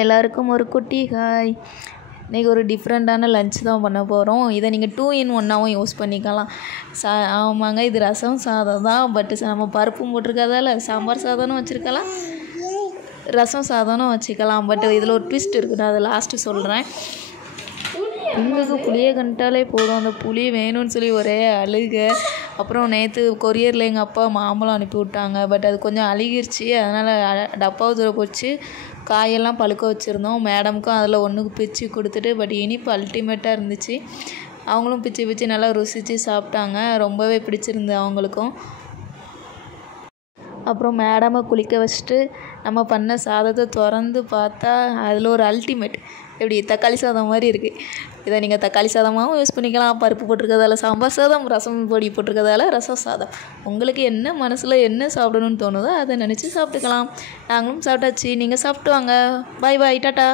எல்லாருக்கும் ஒரு குட்டி ஹாய். இன்றைக்கி ஒரு டிஃப்ரெண்ட்டான லன்ச் தான் பண்ண போகிறோம். இதை நீங்கள் 2 in 1ஆகவும் யூஸ் பண்ணிக்கலாம். ஆமாங்க, இது ரசம் சாதம் தான். பட் நம்ம பருப்பும் போட்டிருக்கதால சாம்பார் சாதம்னு வச்சுருக்கலாம், ரசம் சாதம்னு வச்சுக்கலாம். பட் இதில் ஒரு ட்விஸ்ட் இருக்குது, அதை லாஸ்ட்டு சொல்கிறேன். எங்களுக்கு புளியை கண்டாலே போதும், அந்த புளி வேணும்னு சொல்லி ஒரே அழுக. அப்புறம் நேற்று கொரியரில் எங்கள் அப்பா மாம்பழம் அனுப்பி விட்டாங்க. பட் அது கொஞ்சம் அழுகிருச்சு. அதனால் டப்பாவை தூர போச்சு, காயெல்லாம் பழுக்க வச்சுருந்தோம். மேடமுக்கும் அதில் ஒன்றுக்கு பிச்சு கொடுத்துட்டு, பட் இனிப்பு அல்டிமேட்டாக இருந்துச்சு. அவங்களும் பிச்சு நல்லா ருசித்து சாப்பிட்டாங்க. ரொம்பவே பிடிச்சிருந்து அவங்களுக்கும். அப்புறம் மேடமை குளிக்க வச்சுட்டு நம்ம பண்ண சாதத்தை திறந்து பார்த்தா அதில் ஒரு அல்டிமேட், எப்படி தக்காளி சாதம் மாதிரி இருக்குது. இதை நீங்கள் தக்காளி சாதமாகவும் யூஸ் பண்ணிக்கலாம், பருப்பு போட்டிருக்கிறதால சாம்பார் சாதம், ரசம் பொடி போட்டிருக்கிறதால ரசம் சாதம். உங்களுக்கு என்ன மனசில் என்ன சாப்பிடணும்னு தோணுதோ அதை நினச்சி சாப்பிட்டுக்கலாம். நாங்களும் சாப்பிட்டாச்சு, நீங்கள் சாப்பிட்டு வாங்க. பாய் பாய், டாட்டா.